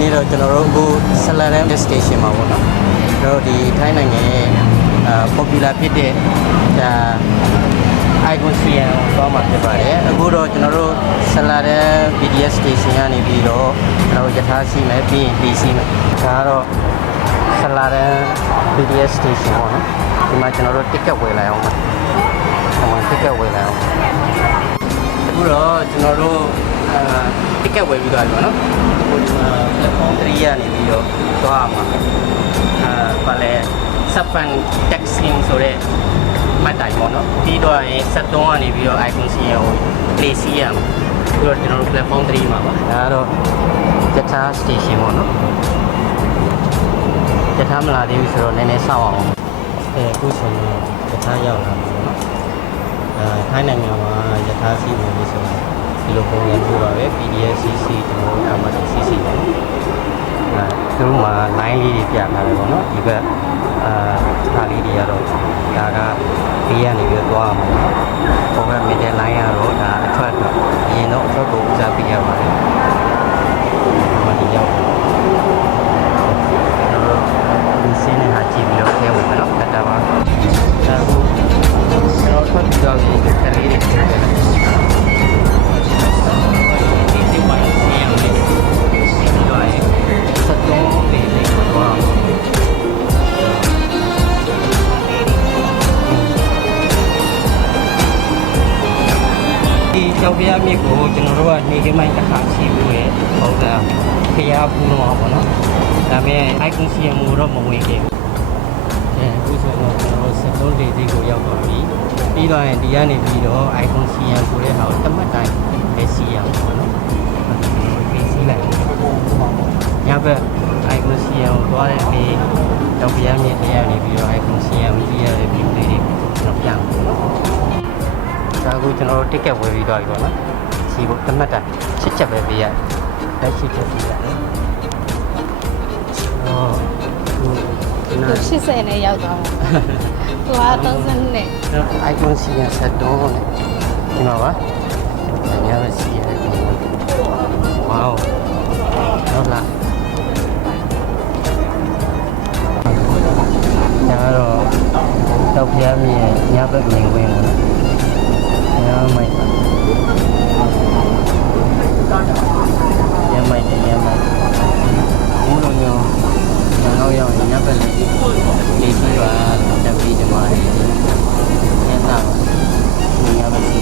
နေ့တော့ကျွန်တော်တို့အခုဆလာရန် station မှာပေါ့နော်ကျွန်တော်ဒီထိုင်းနိုင်ငံရဲ့popular ဖြစ်တဲ့ဒါ icon စီရန်သွားမှာဖြစ်ပါတယ်အခုတော့ကျွန်တော်တို့ဆလာရန် BTS station ကနေပြီးတော့ကျွန်တော်ရထားစီးမယ်ပြီးရင် PC မယ်ဒါကတော့ဆလာရန် BTS station ပေါ့နော်ဒီမှာကျွန်တော်တို့ ticket ဝယ်လိုက်အောင်ပါဒီမှာ ticket ဝယ်လိုက်အောင်အခုတော့ကျွန်တော်တို့ticket ဝယ်ပြီးသွားပြီပေါ့နော်ဟိုဒီမှာ platform 3ရနေပြီးတော့သွားမှာဘာလဲ Sapan taxing ဆိုတဲ့မှတ်တိုင်ပေါ့နော်ပြီးတော့ရင်73ကနေပြီးတော့ icon စီရော play စီရမှာပြီးတော့ကျွန်တော်တို့ platform 3မှာပါဒါကတော့ယထာ station ပေါ့နော်ယထာမလာသေးဘူးဆိုတော့နည်းနည်းစောင့်အောင်အခုဆိုရင်ယထာရောက်လာပြီပေါ့နော်ထိုင်းနိုင်ငံမှာယထာစီဝင်ပြီဆိုတော့ဒီလိုပုံစံမျိုးပါပဲ PDSCC ကျွန်တော်တို့ MRCC ပေါ့နော်သူတို့မှာ line လေးတွေပြထားတယ်ပေါ့နော်ဒီဘက်ဟာလေးတွေကတော့ဒါကဘေးကနေပြီးတော့သွားအောင်ပေါ့နော်ပုံမှန်မြင်တဲ့ line ကတော့ဒါအထွက်တော့အရင်တော့အထွက်ကိုဦးစားပေးရပါတယ်ဒီမှာဒီရောက်ကျွန်တော်တို့ဒီစင်းနဲ့ဟာကြည့်ပြီးတော့ထဲဝင်မယ်နော်တတ်တာပါဒါကိုကျွန်တော်ထွက်ပြီးတော့ဒီကလေးတွေထည့်တယ်ကျောက်ပြားမြစ်ကိုကျွန်တော်တို့ကနေခင်းမိုင်းတစ်ခါရှိပြီးရဲ့ဟုတ်ကဲ့ခရဘူးတော့ပေါ့နော်ဒါပေမဲ့ icon စီယံကိုတော့မဝင်ခဲ့ဘူးအခုဆိုတော့ကျွန်တော်73ဒေသကိုရောက်သွားပြီပြီးတော့ရင်ဒီကနေပြီးတော့ icon စီယံဆိုတဲ့ဟာကိုတမတ်တိုင်းပဲစီယံပေါ့နော်ပြီးစီးလိုက်ညဘက် icon စီယံကိုသွားတဲ့နေ့ကျောက်ပြားမြစ်တရားနေပြီးတော့ icon စီယံကိုကြည့်ရတဲ့ view လေးတွေကျွန်တော်ပြန်ပေါ့နော်ဒါကိုကျွန်တော်တို့ ticket ဝယ်ပြီးသွားပြီပေါ့နော်စီဖို့တမတ်တာချစ်ချက်ပဲပေးရတယ်လက်ရှိချက်ပေးရတယ်80နဲ့ရောက်သွားမှာသူက30နဲ့ icon စီရဆက်တော့နဲ့ဒီမှာပါညဘက်စီရတယ်ဝေါဟုတ်လားဒါတော့တောက်ပြားမြင်ညဘက်မြင်ဝင်လို့ညမိုက်ညမိုက်ဘူးလို့မျိုးတော့ရောက်ရင်ညဘက်လေးလေးပြီးပါတက်ပြီးဒီမှာညတာပါညဘက်စီ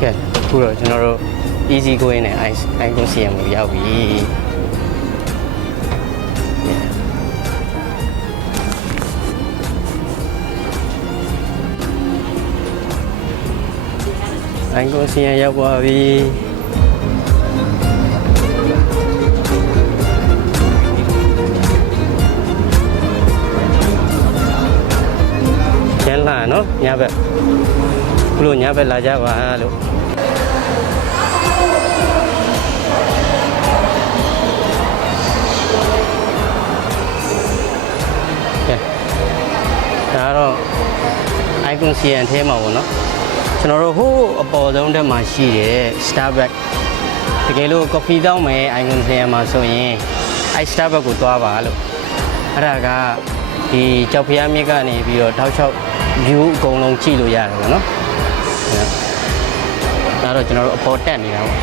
ကဲအခုတော့ကျွန်တော်တို့ easy going နဲ့ icon CM ကိုရောက်ပြီicon CM ရောက်ပါပြီကျန်လာနော်ညဘက်ခုလိုညဘက်လာကြပါလို့ဒါတော့ icon CN ထဲမှာပေါ့နော်ကျွန်တော်တို့ဟိုးအပေါ်ဆုံးတက်မှာရှိတယ် Starbucks တကယ်လို့ coffee တောင်းမယ် icon CN မှာဆိုရင်အဲ Starbucks ကိုသွားပါလို့အဲ့ဒါကဒီကြောက်ဖျားမြစ်ကနေပြီးတော့တောက်ချောက် view အကုန်လုံးကြည့်လို့ရတယ်ပေါ့နော်ဒါတော့ကျွန်တော်တို့အပေါ်တက်နေတာပေါ့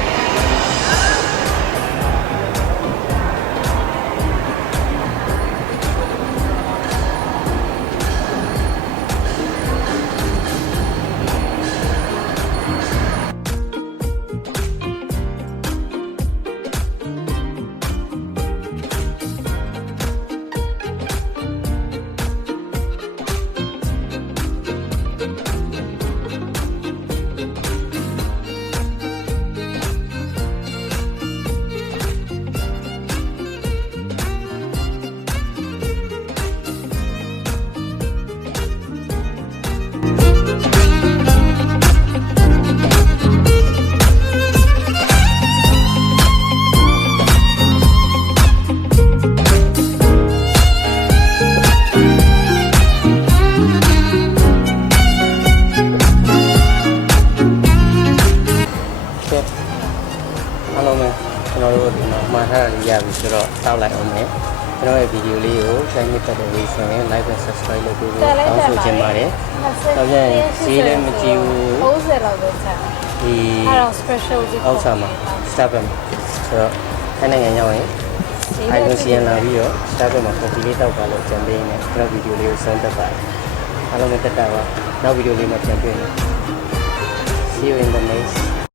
အားလုံးပဲကျွန်တော်တို့ဒီမှာမှားထားတာလေးရပြီဆိုတော့တောက်လိုက်အောင်မယ်ကျွန်တော်ရဲ့ဗီဒီယိုလေးကိုတိုင်းမြတ်တဲ့လေးဆိုရင် like and subscribe လုပ်ပေးဖို့တောင်းဆိုချင်ပါတယ်တော့ပြန်ဈေးလည်းမကြည့်ဘူး 30လောက်ပဲချာ ဒီ အဲ့တော့ special ကြီး အောက်ဆာမှာ Starbucks မှာဆိုတော့အဲ့နိုင်ငံရောက်ရင် icon စီရင်လာပြီးတော့ Starbucks မှာ coffee လေးတောက်ပါလို့ကြံပေးနေကျွန်တော်ဗီဒီယိုလေးကိုဆုံးသက်ပါတယ်အားလုံးပဲတက်တာပါနောက်ဗီဒီယိုလေးမှာပြန်တွေ့မယ် See you in the next